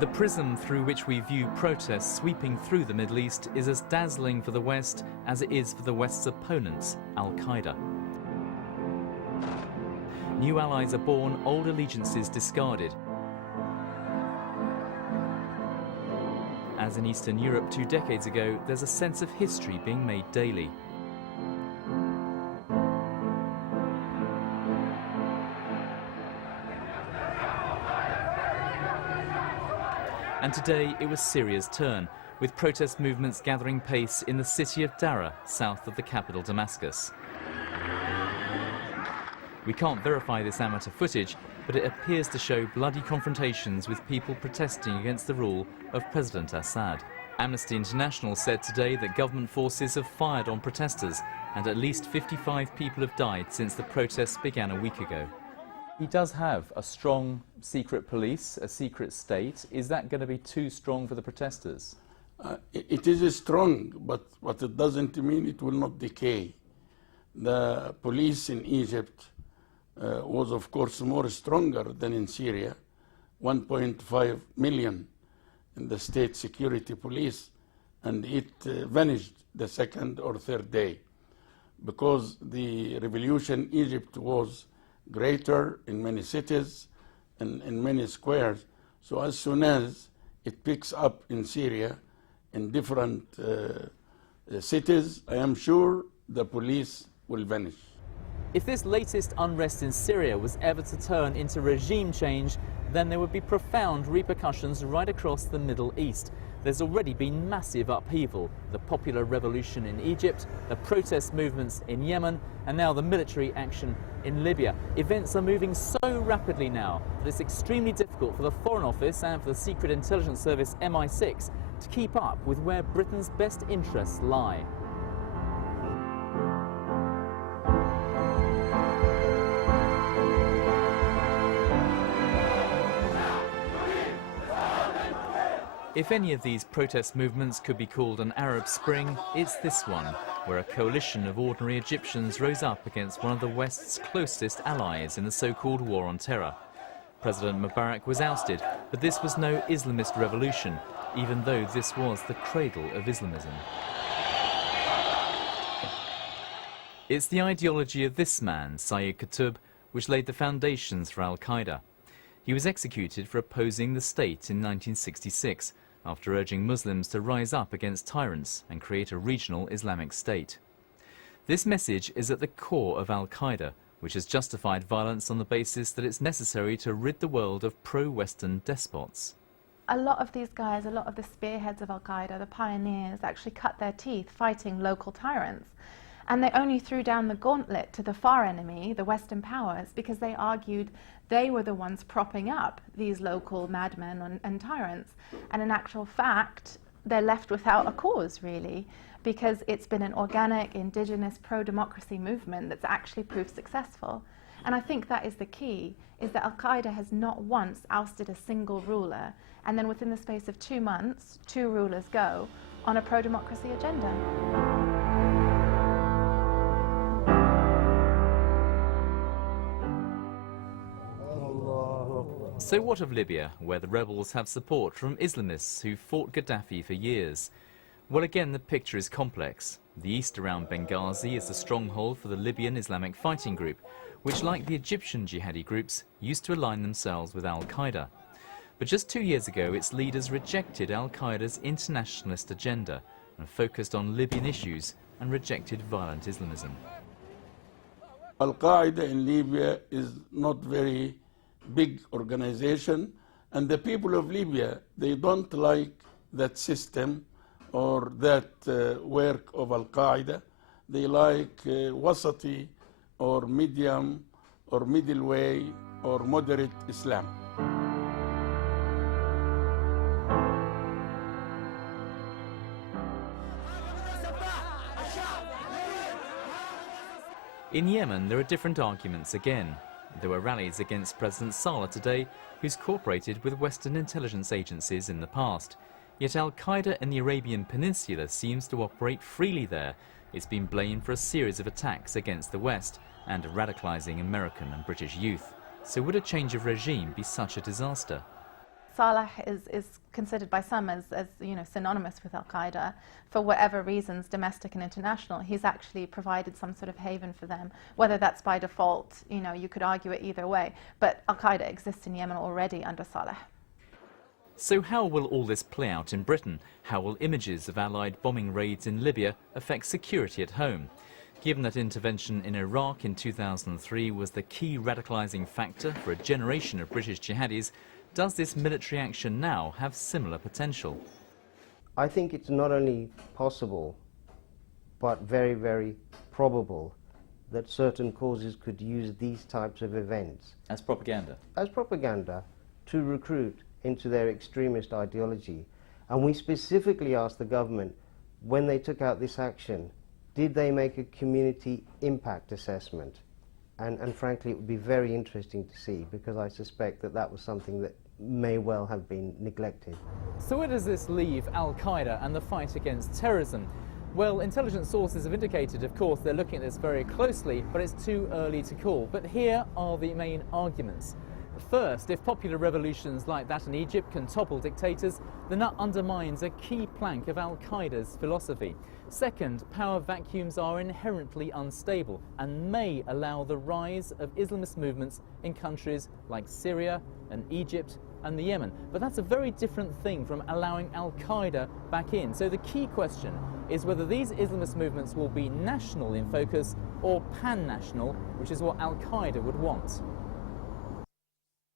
The prism through which we view protests sweeping through the Middle East is as dazzling for the West as it is for the West's opponents, Al-Qaeda. New allies are born, old allegiances discarded. As in Eastern Europe 2 decades ago, there's a sense of history being made daily. And today it was Syria's turn, with protest movements gathering pace in the city of Dara, south of the capital Damascus. We can't verify this amateur footage, but it appears to show bloody confrontations with people protesting against the rule of President Assad. Amnesty International said today that government forces have fired on protesters, and at least 55 people have died since the protests began a week ago. He does have a strong secret police, a secret state. Is that going to be too strong for the protesters? It is strong, but it doesn't mean it will not decay. The police in Egypt was, of course, more stronger than in Syria. 1.5 million in the state security police, and it vanished the second or third day because the revolution in Egypt was greater in many cities and in many squares. So as soon as it picks up in Syria, in different cities, I am sure the police will vanish. If this latest unrest in Syria was ever to turn into regime change, then there would be profound repercussions right across the Middle East. There's already been massive upheaval: the popular revolution in Egypt, the protest movements in Yemen, and now the military action in Libya. Events are moving so rapidly now that it's extremely difficult for the Foreign Office and for the Secret Intelligence Service MI6 to keep up with where Britain's best interests lie. If any of these protest movements could be called an Arab Spring, it's this one, where a coalition of ordinary Egyptians rose up against one of the West's closest allies in the so-called war on terror. President Mubarak was ousted, but this was no Islamist revolution, even though this was the cradle of Islamism. It's the ideology of this man, Sayyid Qutb, which laid the foundations for Al-Qaeda. He was executed for opposing the state in 1966, after urging Muslims to rise up against tyrants and create a regional Islamic state. This message is at the core of Al-Qaeda, which has justified violence on the basis that it's necessary to rid the world of pro-Western despots. A lot of these guys, a lot of the spearheads of Al-Qaeda, the pioneers, actually cut their teeth fighting local tyrants. And they only threw down the gauntlet to the far enemy, the Western powers, because they argued they were the ones propping up these local madmen and tyrants. And in actual fact, they're left without a cause, really, because it's been an organic, indigenous, pro-democracy movement that's actually proved successful. And I think that is the key, is that Al-Qaeda has not once ousted a single ruler, and then within the space of 2 months, 2 rulers go on a pro-democracy agenda. So what of Libya, where the rebels have support from Islamists who fought Gaddafi for years? Well, again, the picture is complex. The east around Benghazi is the stronghold for the Libyan Islamic Fighting Group, which, like the Egyptian jihadi groups, used to align themselves with Al-Qaeda. But just 2 years ago, its leaders rejected Al-Qaeda's internationalist agenda and focused on Libyan issues and rejected violent Islamism. Al-Qaeda in Libya is not very big organization, and the people of Libya, they don't like that system or that work of Al-Qaeda. They like wasati or medium or middle way or moderate Islam. In Yemen, there are different arguments again. There were rallies against President Saleh today, who's cooperated with Western intelligence agencies in the past. Yet Al-Qaeda in the Arabian Peninsula seems to operate freely there. It's been blamed for a series of attacks against the West and radicalizing American and British youth. So would a change of regime be such a disaster? Saleh is considered by some as synonymous with Al-Qaeda for whatever reasons, domestic and international. He's actually provided some sort of haven for them, whether that's by default, you could argue it either way, but Al-Qaeda exists in Yemen already under Saleh. So how will all this play out in Britain? How will images of Allied bombing raids in Libya affect security at home? Given that intervention in Iraq in 2003 was the key radicalising factor for a generation of British jihadis, does this military action now have similar potential? I think it's not only possible, but very, very probable that certain causes could use these types of events As propaganda? As propaganda to recruit into their extremist ideology. And we specifically asked the government, when they took out this action, did they make a community impact assessment? And frankly, it would be very interesting to see, because I suspect that that was something that may well have been neglected. So where does this leave Al-Qaeda and the fight against terrorism? Well, intelligence sources have indicated, of course, they're looking at this very closely, but it's too early to call. But here are the main arguments. First, if popular revolutions like that in Egypt can topple dictators, then that undermines a key plank of Al-Qaeda's philosophy. Second, power vacuums are inherently unstable and may allow the rise of Islamist movements in countries like Syria and Egypt and the Yemen. But that's a very different thing from allowing Al-Qaeda back in. So the key question is whether these Islamist movements will be national in focus or pan-national, which is what Al-Qaeda would want.